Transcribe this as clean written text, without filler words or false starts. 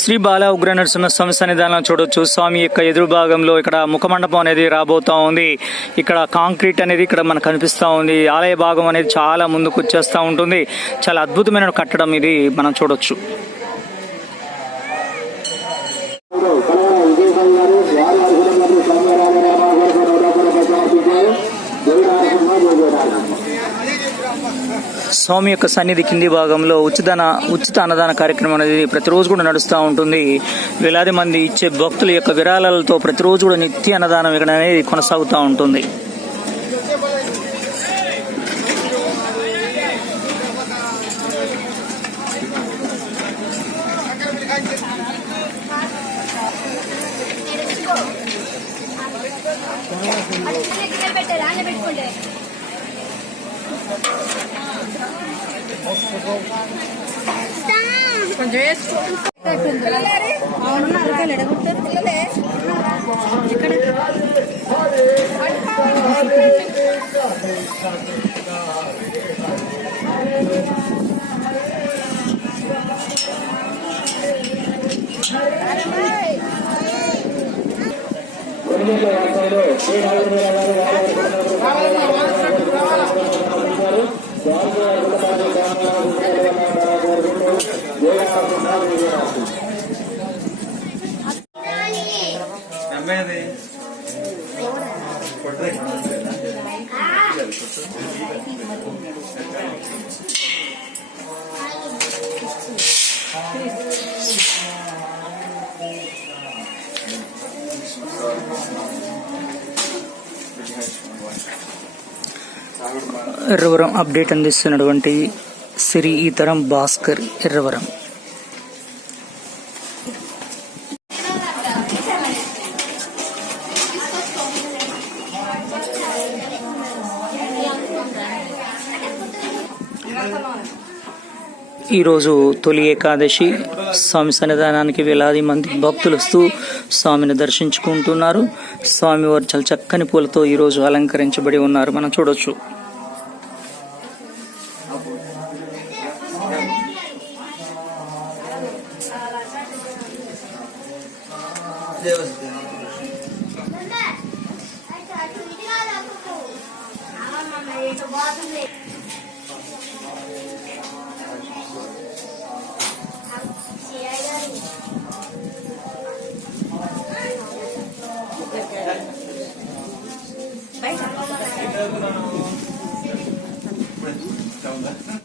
శ్రీ బాల ఉగ్ర నరసింహస్వామి సన్నిధానం చూడొచ్చు. స్వామి యొక్క ఎదురు భాగంలో ఇక్కడ ముఖమండపం అనేది రాబోతా ఉంది. ఇక్కడ కాంక్రీట్ అనేది ఇక్కడ మనకు కనిపిస్తూ ఉంది. ఆలయ భాగం అనేది చాలా ముందుకు వచ్చేస్తూ ఉంటుంది. చాలా అద్భుతమైన కట్టడం ఇది మనం చూడొచ్చు. స్వామి యొక్క సన్నిధి కింది భాగంలో ఉచిత అన్నదాన కార్యక్రమం అనేది ప్రతిరోజు కూడా నడుస్తూ ఉంటుంది. వేలాది మంది ఇచ్చే భక్తుల యొక్క విరాళాలతో ప్రతిరోజు కూడా నిత్య అన్నదానం ఇక్కడ అనేది కొనసాగుతూ ఉంటుంది. ఎర్రవరం అప్డేట్ అందిస్తున్నటువంటి శ్రీ ఈతరం భాస్కర్ ఎర్రవరం. ఈరోజు తొలి ఏకాదశి. స్వామి సన్నిధానానికి వేలాది మంది భక్తులు వస్తూ స్వామిని దర్శించుకుంటున్నారు. స్వామివారు చాలా చక్కని పూలతో ఈరోజు అలంకరించబడి ఉన్నారు, మనం చూడొచ్చు. దేవస్థానం